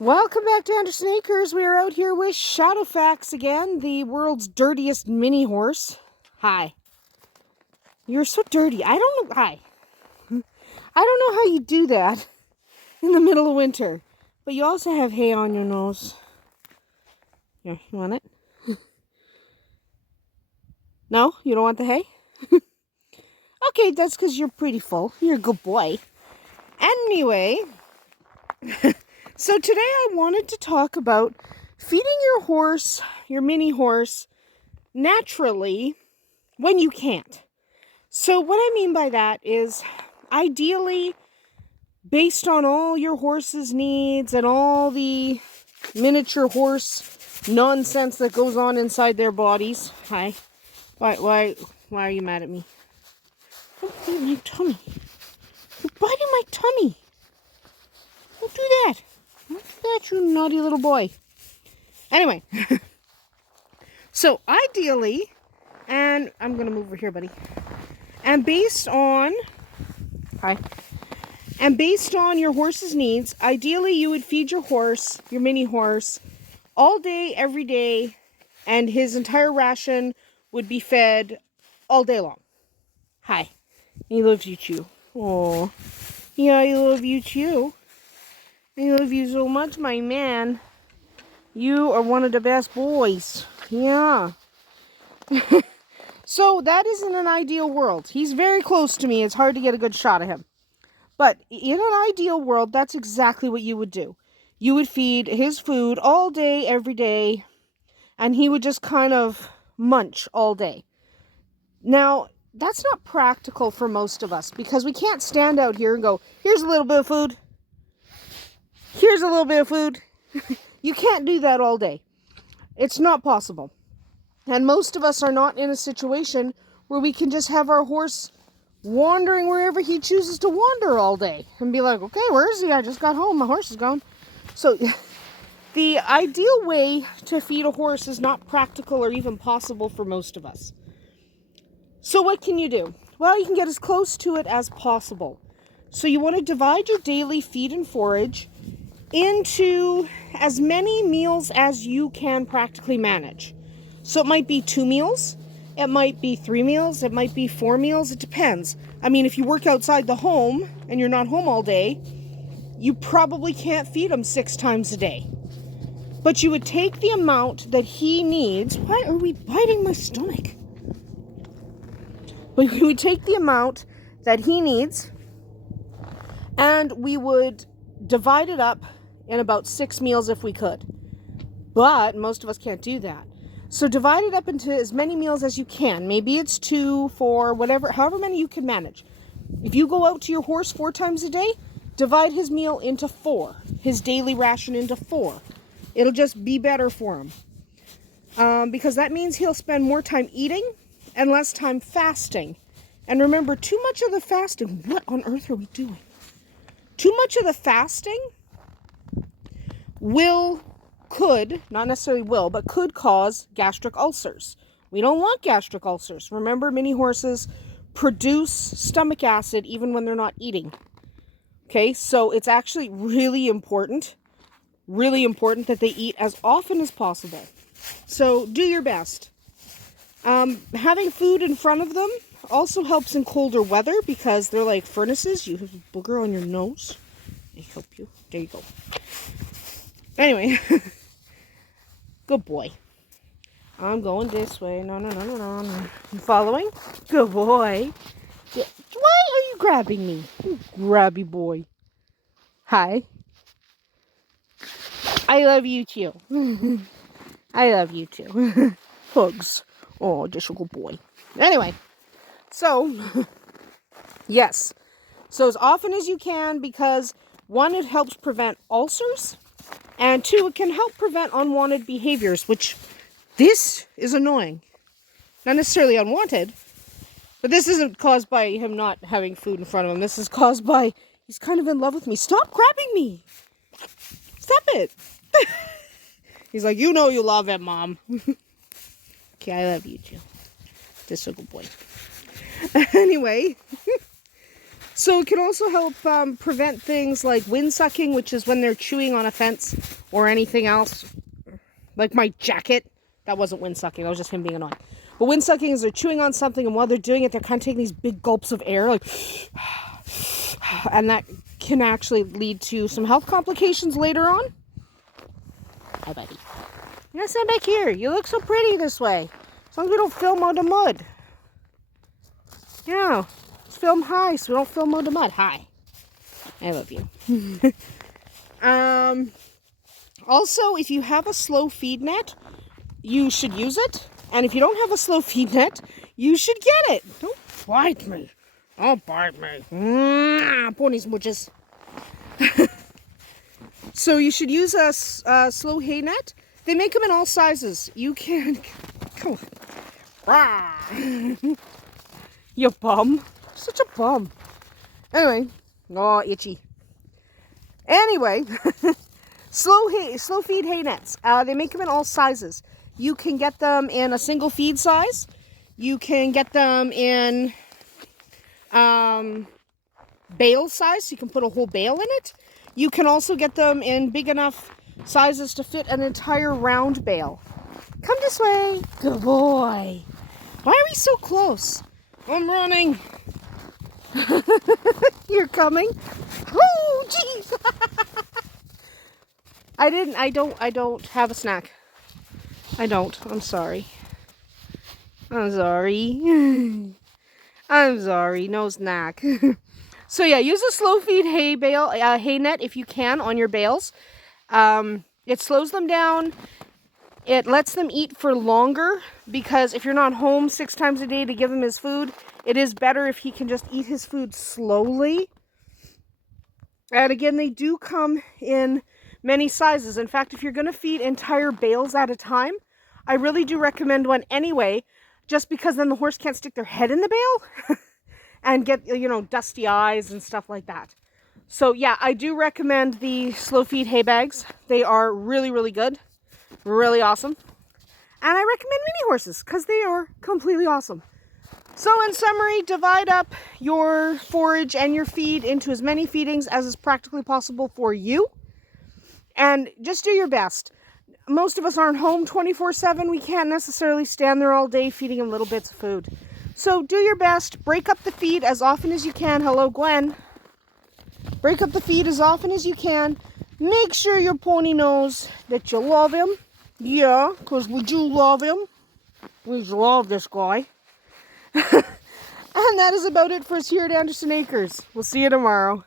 Welcome back to Andersen Acres. We are out here with Shadowfax again, the world's dirtiest mini horse. Hi. You're so dirty. I don't know. Hi. I don't know how you do that in the middle of winter. But you also have hay on your nose. Here, you want it? No? You don't want the hay? Okay, that's because you're pretty full. You're a good boy. Anyway, so today I wanted to talk about feeding your horse, your mini horse, naturally when you can't. So what I mean by that is ideally based on all your horse's needs and all the miniature horse nonsense that goes on inside their bodies. Hi. Why are you mad at me? Don't bite my tummy. You're biting my tummy. Don't do that. Don't do that, you naughty little boy. Anyway. So ideally, and I'm going to move over here, buddy. And based on your horse's needs, ideally you would feed your horse, your mini horse, all day, every day, and his entire ration would be fed all day long. Hi. He loves you too. Oh, yeah, I love you too. I love you so much, my man. You are one of the best boys. Yeah. So that isn't an ideal world. He's very close to me. It's hard to get a good shot of him. But in an ideal world, that's exactly what you would do. You would feed his food all day, every day, and he would just kind of munch all day. Now, that's not practical for most of us because we can't stand out here and go, here's a little bit of food. Here's a little bit of food. You can't do that all day. It's not possible. And most of us are not in a situation where we can just have our horse wandering wherever he chooses to wander all day and be like, okay, where is he? I just got home. My horse is gone. So the ideal way to feed a horse is not practical or even possible for most of us. So what can you do? Well, you can get as close to it as possible. So you want to divide your daily feed and forage into as many meals as you can practically manage. So it might be 2 meals, it might be 3 meals, it might be 4 meals, it depends. I mean, if you work outside the home and you're not home all day, you probably can't feed him 6 times a day. But you would take the amount that he needs. Why are we biting my stomach? But you would take the amount that he needs and we would divide it up in about 6 meals if we could. But most of us can't do that. So divide it up into as many meals as you can. Maybe it's 2, 4, whatever, however many you can manage. If you go out to your horse 4 times a day, divide his meal into 4. His daily ration into 4. It'll just be better for him. Because that means he'll spend more time eating and less time fasting. And remember, too much of the fasting, what on earth are we doing? Too much of the fasting could, not necessarily will, but could cause gastric ulcers. We don't want gastric ulcers. Remember, mini horses produce stomach acid even when they're not eating. Okay, so it's actually really important that they eat as often as possible. So do your best. Having food in front of them also helps in colder weather because they're like furnaces. You have a booger on your nose. I help you. There you go. Anyway, good boy. I'm going this way. No. You following? Good boy. Yeah. Why are you grabbing me? You grabby boy. Hi. I love you too. I love you too. Hugs. Oh, just a good boy. Anyway, so, yes. So as often as you can because, 1, it helps prevent ulcers. And 2, it can help prevent unwanted behaviors, which this is annoying. Not necessarily unwanted, but this isn't caused by him not having food in front of him. This is caused by he's kind of in love with me. Stop grabbing me. Stop it. He's like, you know you love him, Mom. Okay, I love you too. This is a good boy. Anyway, So it can also help prevent things like wind sucking, which is when they're chewing on a fence or anything else. Like my jacket. That wasn't wind sucking. That was just him being annoying. But wind sucking is they're chewing on something, and while they're doing it, they're kind of taking these big gulps of air, like, and that can actually lead to some health complications later on. Hi, buddy. You're gonna stand back here. You look so pretty this way. As long as we don't film on the mud. Yeah. Let's film high so we don't film on the mud. Hi. I love you. Also, if you have a slow feed net, you should use it. And if you don't have a slow feed net, you should get it. Don't bite me. Don't bite me. Pony smooches. So you should use a slow hay net. They make them in all sizes. You can... Come on. You bum. Such a bum. Anyway. Oh, itchy. Anyway. Slow feed hay nets. They make them in all sizes. You can get them in a single feed size. You can get them in bale size, so you can put a whole bale in it. You can also get them in big enough sizes to fit an entire round bale. Come this way. Good boy. Why are we so close? I'm running. You're coming? Oh, jeez. I don't have a snack. I don't. I'm sorry. I'm sorry. I'm sorry. No snack. So yeah, use a slow feed hay net if you can on your bales. It slows them down. It lets them eat for longer because if you're not home 6 times a day to give him his food, it is better if he can just eat his food slowly. And again, they do come in many sizes. In fact, if you're going to feed entire bales at a time, I really do recommend one anyway, just because then the horse can't stick their head in the bale and get, dusty eyes and stuff like that. So yeah, I do recommend the slow feed hay bags. They are really, really good. Really awesome. And I recommend mini horses because they are completely awesome. So in summary, divide up your forage and your feed into as many feedings as is practically possible for you. And just do your best. Most of us aren't home 24/7. We can't necessarily stand there all day feeding them little bits of food. So do your best. Break up the feed as often as you can. Hello, Gwen. Break up the feed as often as you can. Make sure your pony knows that you love him. Yeah, because would you love him? We love this guy. And that is about it for us here at Andersen Acres. We'll see you tomorrow.